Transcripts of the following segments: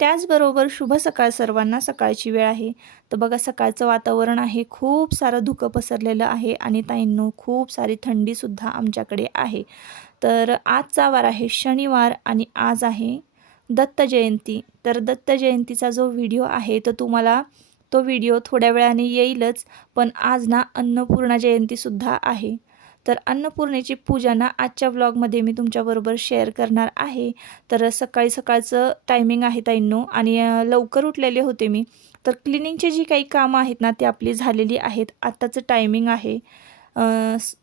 त्याचबरोबर शुभ सकाळ सर्वांना सकाळची वेळ आहे. तर बघा सकाळचं वातावरण आहे. खूप सारं धुकं पसरलेलं आहे आणि ताईंनो खूप सारी थंडीसुद्धा आमच्याकडे आहे. तर आजचा वार आहे शनिवार आणि आज आहे दत्त जयंती. तर दत्त जयंतीचा जो व्हिडिओ आहे तर तुम्हाला तो व्हिडिओ थोड्या वेळाने येईलच पण आज ना अन्नपूर्णा जयंतीसुद्धा आहे. तर अन्नपूर्णेची पूजा ना आजच्या व्लॉगमध्ये मी तुमच्याबरोबर शेअर करणार आहे. तर सकाळी सकाळचं टायमिंग आहे ताईंनो आणि लवकर उठलेले होते मी. तर क्लिनिंगचे जी काही कामं आहेत ना ती आपली झालेली आहेत. आत्ताचं टायमिंग आहे.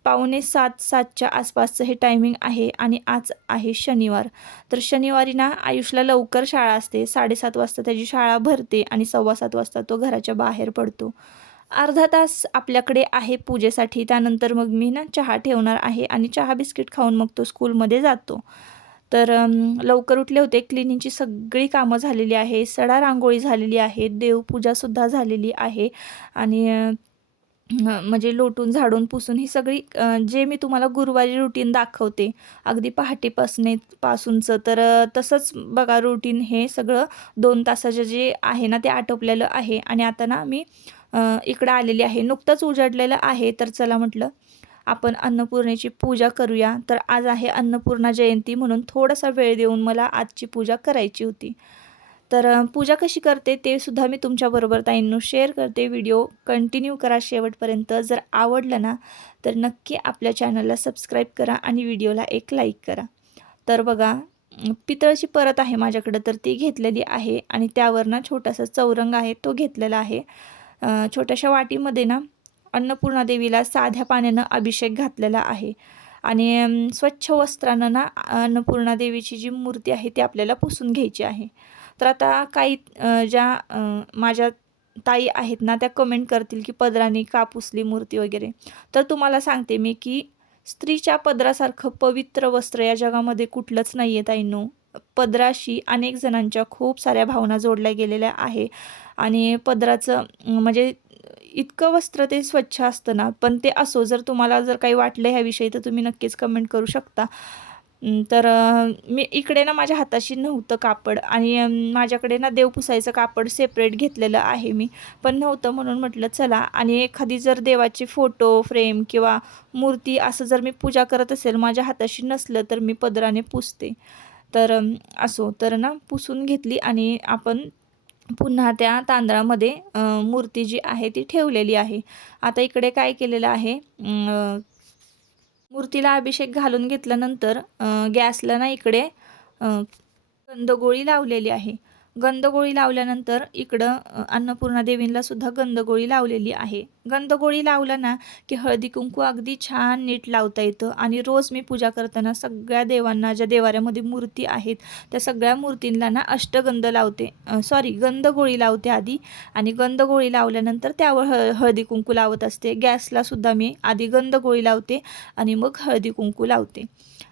पावणे सात सातच्या आसपासचं हे टायमिंग आहे आणि आज आहे शनिवार. तर शनिवारी ना आयुषला लवकर शाळा असते. साडेसात वाजता त्याची शाळा भरते आणि सव्वा सात वाजता तो घराच्या बाहेर पडतो. अर्धा तास आपल्याकडे आहे पूजेसाठी. त्यानंतर मग मी ना चहा ठेवणार आहे आणि चहा बिस्किट खाऊन मग तो स्कूलमध्ये जातो. तर लवकर उठले होते. क्लिनिंगची सगळी कामं झालेली आहे. सडा रांगोळी झालेली आहे. देवपूजासुद्धा झालेली आहे. आणि म्हणजे लोटून झाडून पुसून ही सगळी जे मी तुम्हाला गुरुवारी रुटीन दाखवते अगदी पहाटेपासने पासूनचं तर तसंच बघा रुटीन हे सगळं दोन तासाचं जे आहे ना ते आटोपलेलं आहे. आणि आता ना मी इकडं आलेली आहे. नुकतंच उजाडलेलं आहे. तर चला म्हटलं आपण अन्नपूर्णेची पूजा करूया. तर आज आहे अन्नपूर्णा जयंती म्हणून थोडासा वेळ देऊन मला आजची पूजा करायची होती. तर पूजा कशी करते ते सुद्धा मी तुमच्याबरोबर ताईंनो शेअर करते. व्हिडिओ कंटिन्यू करा शेवटपर्यंत. जर आवडलं ना तर नक्की आपल्या चॅनलला सबस्क्राईब करा आणि व्हिडिओला एक लाईक करा. तर बघा पितळची परत आहे माझ्याकडं तर ती घेतलेली आहे आणि त्यावर ना छोटासा चौरंग आहे तो घेतलेला आहे. छोट्याशा वाटीमध्ये ना अन्नपूर्णा देवीला साध्या पाण्यानं अभिषेक घातलेला आहे. आणि स्वच्छ वस्त्रानं ना अन्नपूर्णा देवीची जी मूर्ती आहे ती आपल्याला पुसून घ्यायची आहे. तर आता काही ज्या माझ्या ताई आहेत ना त्या कमेंट करतील की पदराने का पुसली मूर्ती वगैरे. तर तुम्हाला सांगते मी की स्त्रीच्या पदरासारखं पवित्र वस्त्र या जगामध्ये कुठलंच नाही आहे ताईंनो. पदराशी अनेक जणांच्या खूप साऱ्या भावना जोडल्या गेलेल्या आहे. आणि पदराचं म्हणजे इतकं वस्त्र ते स्वच्छ असतं ना पण ते असो जर तुम्हाला जर काही वाटलं ह्याविषयी तर तुम्ही नक्कीच कमेंट करू शकता. तर मी इकडे ना माझ्या हाताशी नव्हतं कापड आणि माझ्याकडे ना देव पुसायचं कापड सेपरेट घेतलेलं आहे मी. पण नव्हतं म्हणून म्हटलं चला. आणि एखादी जर देवाची फोटो फ्रेम किंवा मूर्ती असं जर मी पूजा करत असेल माझ्या हाताशी नसलं तर मी पदराने पुसते. तर असो तर ना पुसून घेतली आणि आपण पुन्हा त्या तांदळामध्ये मूर्ती जी आहे ती ठेवलेली आहे. आता इकडे काय केलेलं आहे मूर्तीला अभिषेक घालून घेतल्यानंतर गॅसला ना इकडे कंदगोळी लावलेली आहे. गंधगोळी लावल्यानंतर इकडं अन्नपूर्णा देवींना सुद्धा गंधगोळी लावलेली आहे. गंधगोळी लावला ना की हळदी कुंकू अगदी छान नीट लावता येतं आणि रोज मी पूजा करताना सगळ्या देवांना ज्या देवाऱ्यामध्ये मूर्ती आहेत त्या सगळ्या मूर्तींना ना अष्टगंध लावते. सॉरी गंधगोळी लावते आधी आणि गंधगोळी लावल्यानंतर त्यावर हळ हळदी कुंकू लावत असते. गॅसला सुद्धा मी आधी गंधगोळी लावते आणि मग हळदी कुंकू लावते.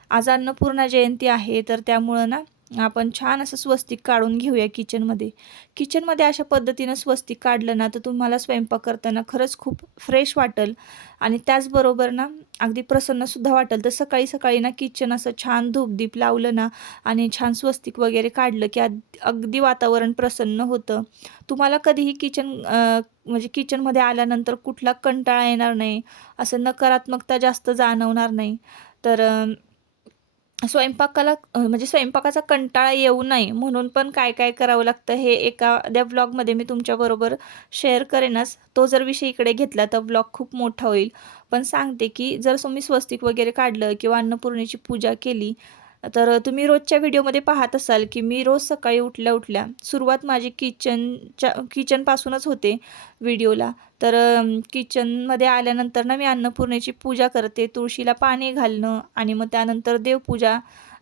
आज अन्नपूर्णा जयंती आहे तर त्यामुळं ना आपण छान असं स्वस्तिक काढून घेऊया किचनमध्ये. किचनमध्ये अशा पद्धतीनं स्वस्तिक काढलं ना तर तुम्हाला स्वयंपाक करताना खरंच खूप फ्रेश वाटेल. आणि त्याचबरोबर ना अगदी प्रसन्नसुद्धा वाटेल. तर सकाळी सकाळी ना किचन असं छान धूपदीप लावलं ना आणि छान स्वस्तिक वगैरे काढलं की अग- अगदी वातावरण प्रसन्न होतं. तुम्हाला कधीही किचन म्हणजे किचनमध्ये आल्यानंतर कुठला कंटाळा येणार नाही. असं नकारात्मकता जास्त जाणवणार नाही. तर स्वयंपाकाला म्हणजे स्वयंपाकाचा कंटाळा येऊ नये म्हणून पण काय काय करावं लागतं हे एखाद्या ब्लॉगमध्ये मी तुमच्याबरोबर शेअर करेनच. तो जर विषय इकडे घेतला तर ब्लॉग खूप मोठा होईल. पण सांगते की जर तुम्ही स्वस्तिक वगैरे काढलं किंवा अन्नपूर्णेची पूजा केली तर तुम्ही रोजच्या व्हिडिओमध्ये पाहत असाल की मी रोज सकाळी उठल्या उठल्या सुरुवात माझी किचनच्या किचनपासूनच होते व्हिडिओला. तर किचनमध्ये आल्यानंतर ना मी अन्नपूर्णेची पूजा करते तुळशीला पाणी घालणं आणि मग त्यानंतर देवपूजा.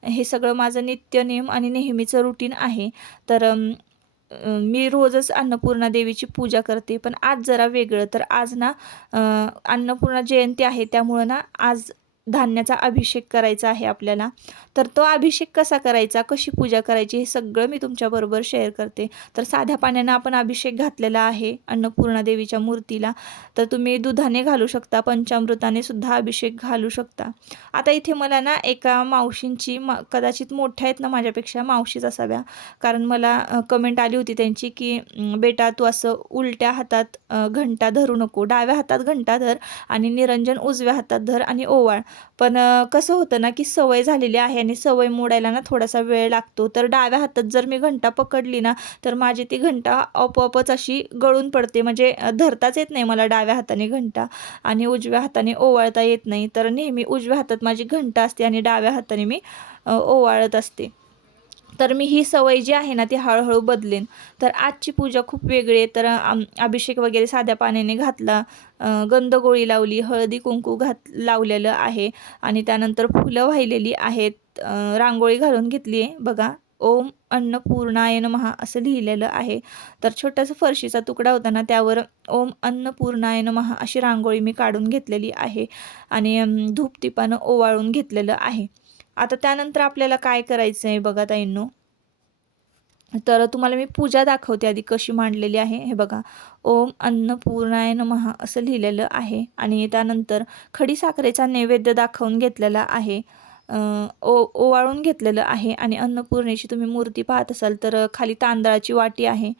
हे सगळं माझं नित्य नियम आणि नेहमीचं रुटीन आहे. तर मी रोजच अन्नपूर्णा देवीची पूजा करते. पण आज जरा वेगळं. तर आज ना अन्नपूर्णा जयंती आहे त्यामुळं ना आज धान्याचा अभिषेक करायचा आहे आपल्याला. तर तो अभिषेक कसा करायचा? कशी पूजा करायची? हे सगळं मी तुमच्याबरोबर शेअर करते. तर साध्या पाण्यानं आपण अभिषेक घातलेला आहे अन्नपूर्णा देवीच्या मूर्तीला. तर तुम्ही दुधाने घालू शकता पंचामृताने सुद्धा अभिषेक घालू शकता. आता इथे मला ना एका मावशींची मा कदाचित मोठ्या आहेत ना माझ्यापेक्षा मावशीच असाव्या. कारण मला कमेंट आली होती त्यांची की बेटा तू असं उलट्या हातात घंटा धरू नको. डाव्या हातात घंटा धर आणि निरंजन उजव्या हातात धर आणि ओवाळ. पण कसं होतं ना की सवय झालेली आहे आणि सवय मोडायला ना थोडासा वेळ लागतो. तर डाव्या हातात जर मी घंटा पकडली ना तर माझी ती घंटा आपोआपच अशी गळून पडते. म्हणजे धरताच येत नाही मला डाव्या हाताने घंटा आणि उजव्या हाताने ओवाळता येत नाही. तर नेहमी उजव्या हातात माझी घंटा असते आणि डाव्या हाताने मी ओवाळत असते. तर मी ही सवय जी आहे ना ती हळूहळू बदलेन. तर आजची पूजा खूप वेगळी आहे. तर आम अभिषेक वगैरे साध्या पाण्याने घातला गंधगोळी लावली हळदी कुंकू घात लावलेलं आहे. आणि त्यानंतर फुलं वाहिलेली आहेत रांगोळी घालून घेतली आहे. बघा ओम अन्नपूर्णाय महा असं लिहिलेलं आहे. तर छोटासा फरशीचा तुकडा होता ना त्यावर ओम अन्नपूर्णाय महा अशी रांगोळी मी काढून घेतलेली आहे. आणि अम, ओवाळून घेतलेलं आहे. आता त्यानंतर आपल्याला काय करायचं आहे बघा ताईंनो? तर तुम्हाला मी पूजा दाखवते आधी कशी मांडलेली आहे. हे बघा ओम अन्नपूर्णाय महा असं लिहिलेलं आहे आणि त्यानंतर खडी साखरेचा नैवेद्य दाखवून घेतलेला आहे. ओ ओवाळून घेतलेलं आहे आणि अन्नपूर्णेची तुम्ही मूर्ती पाहत असाल तर खाली तांदळाची वाटी आहे.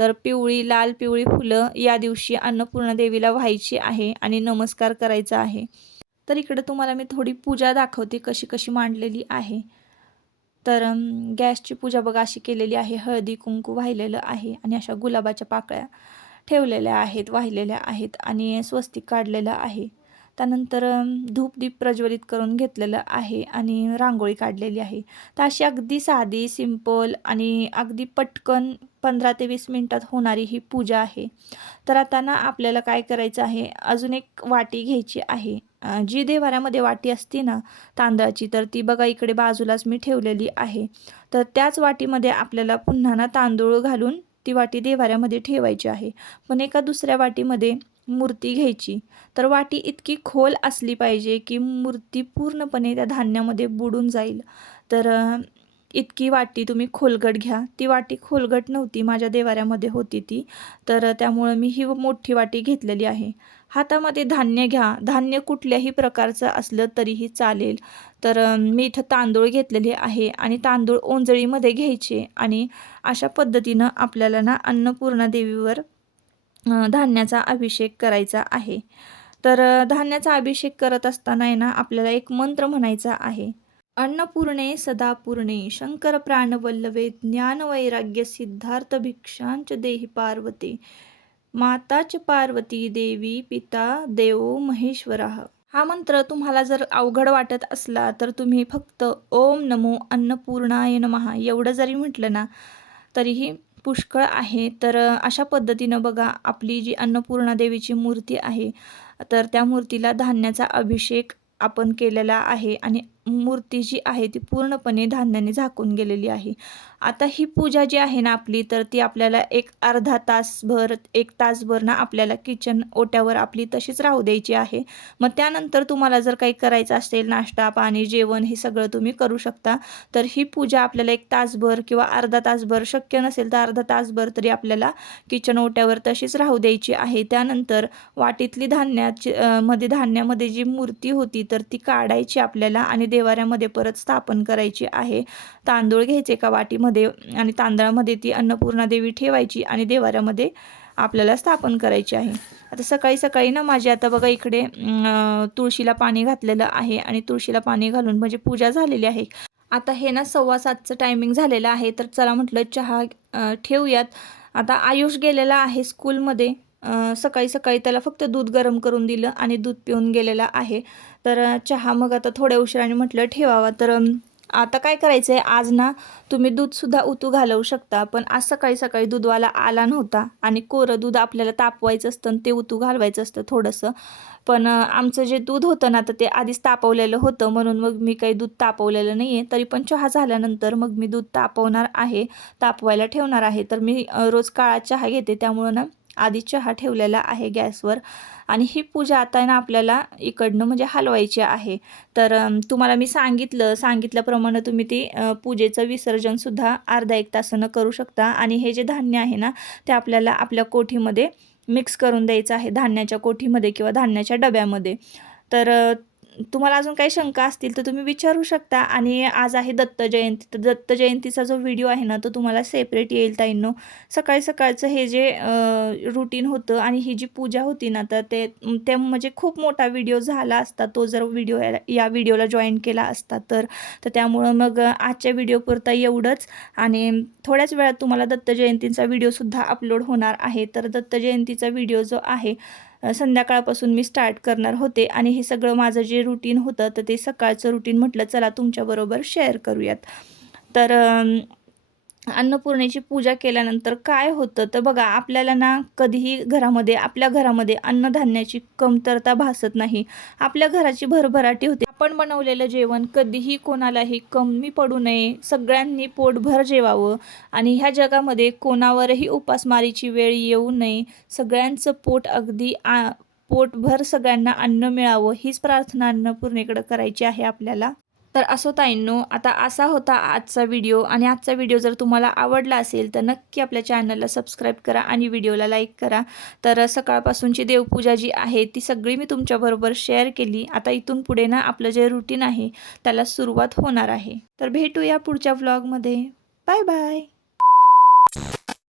तर पिवळी लाल पिवळी फुलं या दिवशी अन्नपूर्णा देवीला व्हायची आहे आणि नमस्कार करायचा आहे. तर इकडं तुम्हाला मी थोडी पूजा दाखवते कशी कशी मांडलेली आहे. तर गॅसची पूजा बघा अशी केलेली आहे. हळदी कुंकू वाहिलेलं आहे आणि अशा गुलाबाच्या पाकळ्या ठेवलेल्या आहेत वाहिलेल्या आहेत आणि स्वस्तिक काढलेलं आहे. त्यानंतर धूपदीप प्रज्वलित करून घेतलेलं आहे आणि रांगोळी काढलेली आहे. तर अशी अगदी साधी सिंपल आणि अगदी पटकन पंधरा ते वीस मिनटात होणारी ही पूजा आहे. तर आता ना आपल्याला काय करायचं आहे? अजून एक वाटी घ्यायची आहे. जी देवाऱ्यामध्ये वाटी असते ना तांदळाची तर ती बघा इकडे बाजूलाच मी ठेवलेली आहे. तर त्याच वाटीमध्ये आपल्याला पुन्हा ना तांदूळ घालून ती वाटी देवाऱ्यामध्ये ठेवायची आहे. पण एका दुसऱ्या वाटीमध्ये मूर्ती घ्यायची. तर वाटी इतकी खोल असली पाहिजे की मूर्ती पूर्णपणे त्या धान्यामध्ये बुडून जाईल. तर इतकी वाटी तुम्ही खोलगट घ्या. ती वाटी खोलगट नव्हती माझ्या देवाऱ्यामध्ये होती ती. तर त्यामुळं मी ही मोठी वाटी घेतलेली आहे. हातामध्ये धान्य घ्या. धान्य कुठल्याही प्रकारचं असलं तरीही चालेल. तर मी इथं तांदूळ घेतलेले आहे आणि तांदूळ ओंजळीमध्ये घ्यायचे आणि अशा पद्धतीनं आपल्याला ना अन्नपूर्णा देवीवर धान्याचा अभिषेक करायचा आहे. तर धान्याचा अभिषेक करत असताना आहे ना आपल्याला एक मंत्र म्हणायचा आहे. अन्नपूर्णे सदापूर्णे शंकर प्राणवल्लवे ज्ञानवैराग्य सिद्धार्थ भिक्षांच देही पार्वती. माताच पार्वती देवी पिता देवो महेश्वरा. हा मंत्र तुम्हाला जर अवघड वाटत असला तर तुम्ही फक्त ओम नमो अन्नपूर्णाय नमहा एवढं जरी म्हटलं ना तरीही पुष्कळ आहे. तर अशा पद्धतीनं बघा आपली जी अन्नपूर्णा देवीची मूर्ती आहे तर त्या मूर्तीला धान्याचा अभिषेक आपण केलेला आहे आणि मूर्ती जी आहे ती पूर्णपणे धान्याने झाकून गेलेली आहे. आता ही पूजा जी आहे ना आपली तर ती आपल्याला एक अर्धा तासभर एक तासभर ना आपल्याला किचन ओट्यावर आपली तशीच राहू द्यायची आहे. मग त्यानंतर तुम्हाला जर काही करायचं असेल नाश्ता पाणी जेवण हे सगळं तुम्ही करू शकता. तर ही पूजा आपल्याला एक तासभर किंवा अर्धा तासभर शक्य नसेल तर अर्धा तासभर तरी आपल्याला किचन ओट्यावर तशीच राहू द्यायची आहे. त्यानंतर वाटीतली धान्याची मध्ये धान्यामध्ये जी मूर्ती होती तर ती काढायची आपल्याला आणि देवाऱ्यामध्ये परत स्थापन करायची आहे. तांदूळ घ्यायचे एका वाटीमध्ये आणि तांदळामध्ये ती अन्नपूर्णा देवी ठेवायची आणि देवाऱ्यामध्ये आपल्याला स्थापन करायची आहे. आता सकाळी सकाळी ना माझी आता बघा इकडे तुळशीला पाणी घातलेलं आहे आणि तुळशीला पाणी घालून म्हणजे पूजा झालेली आहे. आता हे ना सव्वा सातचं टायमिंग झालेलं आहे. तर चला म्हटलं चहा ठेवूयात. आता आयुष गेलेला आहे स्कूलमध्ये सकाळी सकाळी त्याला फक्त दूध गरम करून दिलं आणि दूध पिऊन गेलेला आहे. तर चहा मग आता थोड्या उशिराने म्हटलं ठेवावा. तर आता काय करायचं आहे आज ना तुम्ही दूधसुद्धा उतू घालवू शकता पण आज सकाळी सकाळी दूधवाला आला नव्हता आणि कोरं दूध आपल्याला तापवायचं असतं आणि ते उतू घालवायचं असतं थोडंसं. पण आमचं जे दूध होतं ना तर ते आधीच तापवलेलं होतं. म्हणून मग मी काही दूध तापवलेलं नाही आहे तरी पण चहा झाल्यानंतर मग मी दूध तापवणार आहे तापवायला ठेवणार आहे. तर मी रोज काळा चहा घेते. त्यामुळं ना आधी चहा ठेवलेला आहे गॅसवर. आणि ही पूजा आता ना आपल्याला इकडनं म्हणजे हलवायची आहे. तर तुम्हाला मी सांगितलं सांगितल्याप्रमाणे तुम्ही ती पूजेचं विसर्जनसुद्धा अर्धा एक तासानं करू शकता. आणि हे जे धान्य आहे ना ते आपल्याला आपल्या कोठीमध्ये मिक्स करून द्यायचं आहे. धान्याच्या कोठीमध्ये किंवा धान्याच्या डब्यामध्ये. तर तुम्हाला अजून काही शंका असतील तर तुम्ही विचारू शकता. आणि आज आहे दत्त जयंती. तर दत्त जयंतीचा जो व्हिडिओ आहे ना तो तुम्हाला सेपरेट येईल ताईंनो. सकाळी सकाळचं हे जे रुटीन होतं आणि ही जी पूजा होती ना तर ते ते म्हणजे खूप मोठा व्हिडिओ झाला असता. तो जर व्हिडिओ या व्हिडिओला जॉईन केला असता तर तर त्यामुळं मग आजच्या व्हिडिओपुरता एवढंच. आणि थोड्याच वेळात तुम्हाला दत्त जयंतीचा व्हिडिओसुद्धा अपलोड होणार आहे. तर दत्त जयंतीचा व्हिडिओ जो आहे संध्याकाळपासून मी स्टार्ट करणार होते आणि हे सगळं माझं जे रुटीन होतं तर ते सकाळचं रुटीन म्हटलं चला तुमच्याबरोबर शेअर करूयात. तर अन्नपूर्णेची पूजा केल्यानंतर काय होतं तर बघा आपल्याला ना कधीही घरामध्ये आपल्या घरामध्ये अन्नधान्याची कमतरता भासत नाही. आपल्या घराची भरभराटी होते. आपण बनवलेलं जेवण कधीही कोणालाही कमी पडू नये. सगळ्यांनी पोटभर जेवावं आणि ह्या जगामध्ये कोणावरही उपासमारीची वेळ येऊ नये. सगळ्यांचं पोट अगदी आ पोटभर सगळ्यांना अन्न मिळावं हीच प्रार्थना अन्नपूर्णेकडं करायची आहे आपल्याला. तर असो ताईंनो आता असा होता आजचा व्हिडिओ आणि आजचा व्हिडिओ जर तुम्हाला आवडला असेल तर नक्की आपल्या चॅनलला सबस्क्राईब करा आणि व्हिडिओला लाईक करा. तर सकाळपासूनची देवपूजा जी आहे ती सगळी मी तुमच्याबरोबर शेअर केली. आता इथून पुढे ना आपलं जे रुटीन आहे त्याला सुरुवात होणार आहे. तर भेटूया पुढच्या व्लॉगमध्ये बाय बाय